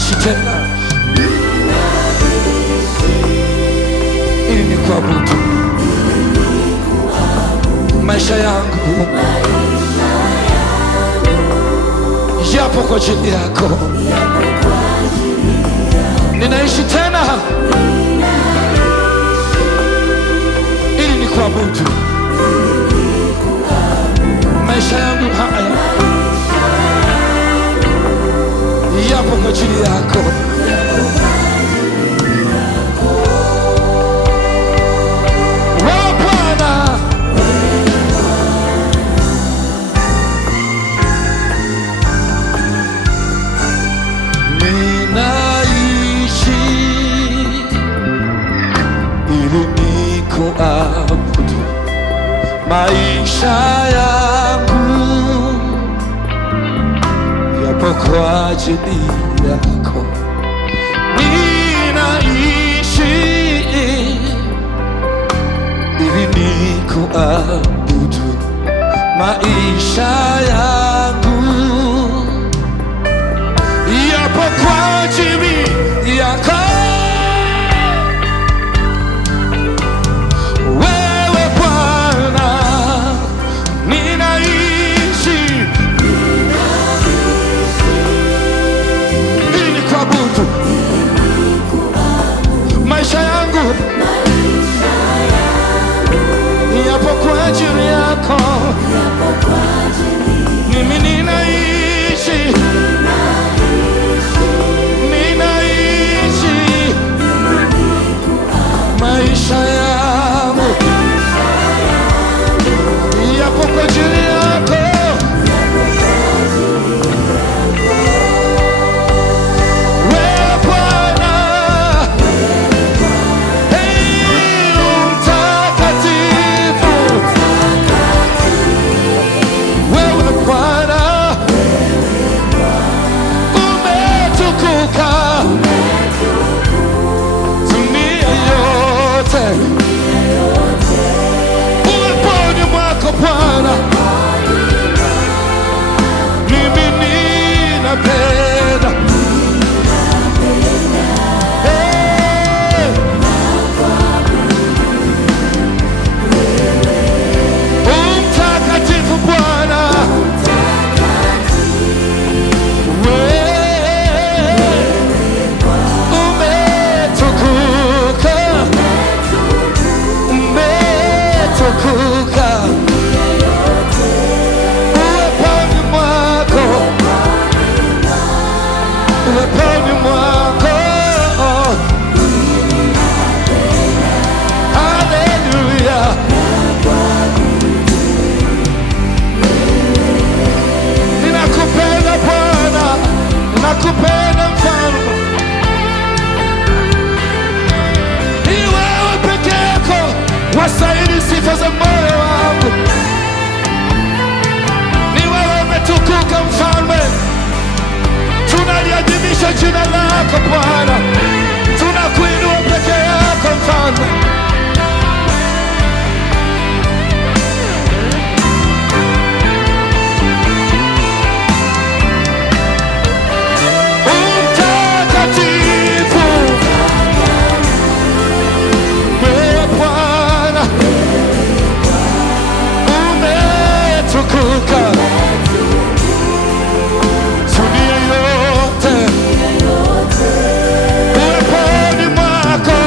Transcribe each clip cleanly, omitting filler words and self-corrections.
ninaishi tena ili nikuabudu. Maisha yangu yapo kwa ajili yako. Ninaishi tena ili nikuabudu. Maisha yangu haya yapo kwa ajili yako. Nikuabudu. Maisha yangu yapo kwa ajili yako. Ninaishi ili nikuabudu. Maisha yangu yapo kwa ajili yako. Maisha yangu yapo kwa ajili yako. Mimi ninaishi maisha yangu yapo kwa ajili yako. Bwana, mimi ninapenda umtakatifu Bwana, umetukuka, umetukuka. Uweponi mwako, haleluya. Ninakupenda Bwana, ninakupenda Mfalme. Ni wewe peke yako wastahili sifa za moyo wangu. Ni wewe umetukuka Mfalme. Tunaliadhimisha jina lako Bwana, tunakuinua peke yako Mfalme. Mtakatifu wewe Bwana, umetukuka. Uweponi mwako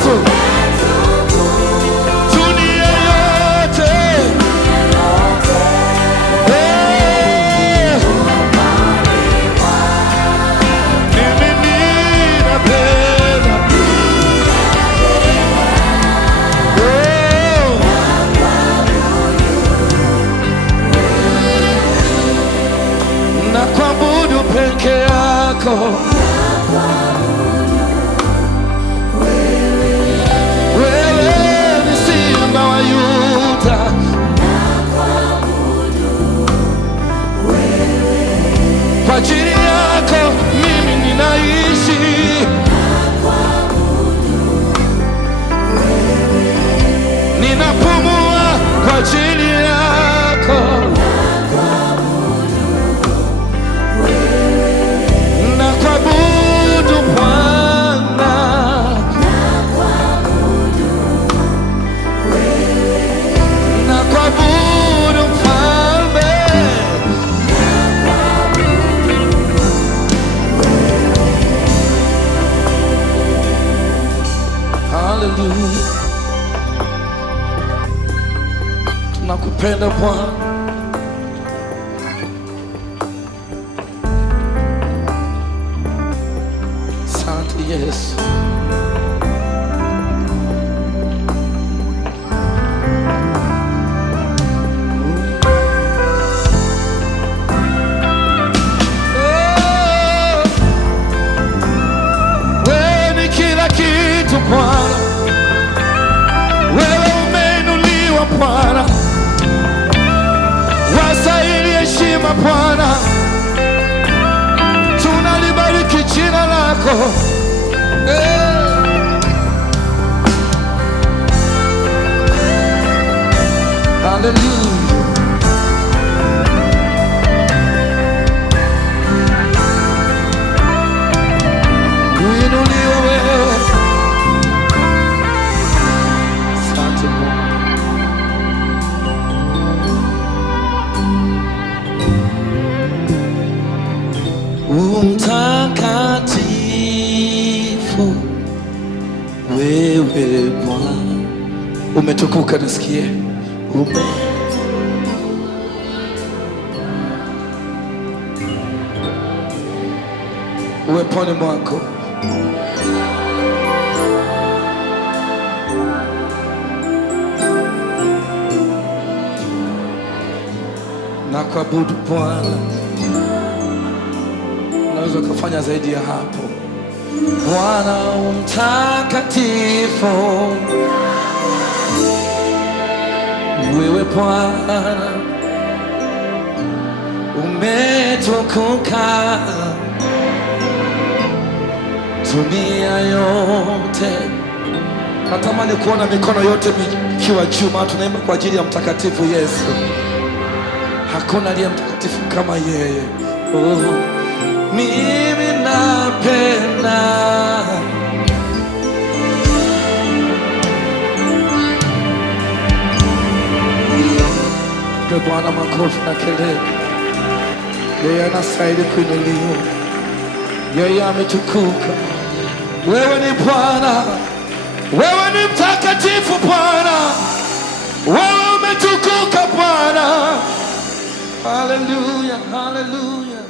umetu dunia yote. Mimi ninapenda na kuabudu peke yako. Wewe ni Simba wa Yuda, kwa ajili yako mimi ninaishi, ninapumua kwa ajili yako. Nakuabudu Bwana, nakuabudu Mfalme, haleluya. Tunakupenda Bwana, asante Yesu. Wewe ni kila kitu Bwana, wewe umeinuliwa Bwana, wastahili heshima Bwana, tunalibariki jina lako. Hallelujah. Uinuliwe wewe. Asante Bwana. Mtakatifu wewe Bwana, umetukuka, nisikie uweponi mwako na kuabudu Bwana. Unaweza ukafanya zaidi ya hapo. Bwana mtakatifu wewe Bwana, umetukuka dunia yote. Natamani kuona mikono yote ikiwa juu, maana tunaimba kwa ajili ya mtakatifu Yesu. Hakuna aliye mtakatifu kama yeye. Mimi napenda pe Bwana makofi na kelele. Yeye anastahili kuinuliwa, yeye ametukuka. Wewe ni Bwana, wewe ni mtakatifu Bwana, wewe umetukuka Bwana. Haleluya, haleluya.